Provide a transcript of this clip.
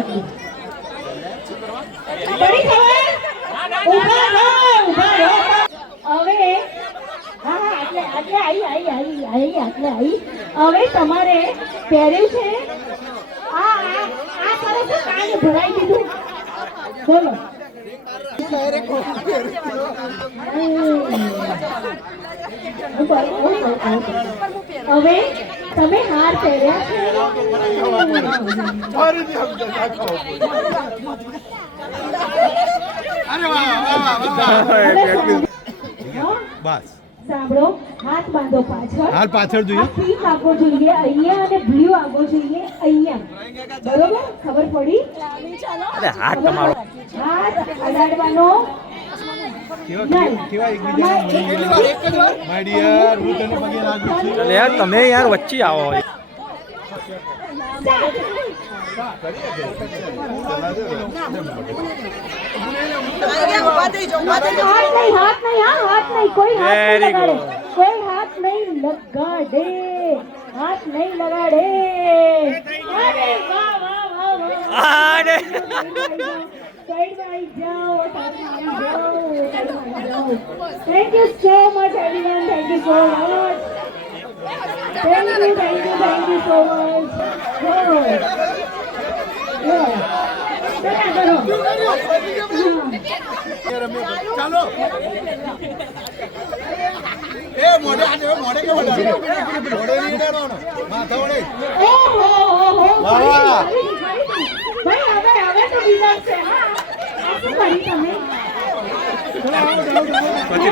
નથી. પડી ખબર? ઊભા રહો. હવે હા આટલે આવી. હવે તમારે પહેર્યું છે આ સરસ કાન ભરાઈ દીધું. બોલો હવે તમે હાર પહેર્યા છે. બસ સાંભળો, હાથ બાંધો પાછળ. હાલ પાછળ જોઈએ. ઠીક આગો જોઈએ અહીંયા અને બ્લુ આગો જોઈએ અહીંયા. બરોબર? ખબર પડી? અરે હાથ તમારો હાથ અડાડવાનો માય ડિયર, હું તને પગે લાગુ છું. એટલે યાર તમે યાર વચ્ચે આવો. હાથ નહીં કોઈ હાથ નહીં લગાડે. હાથ નહીં લગાડે. અરે વાહ વાહ વાહ વાહ. આને Thank you so much everyone. Thank you so much. Thank you so much. ચાલો એ મોઢે કે મોઢે નહીં ડરવાનો, માથા વડે. વાહ ભાઈ હવે તો વિનાર છે. હા શું કરી તમે? પછી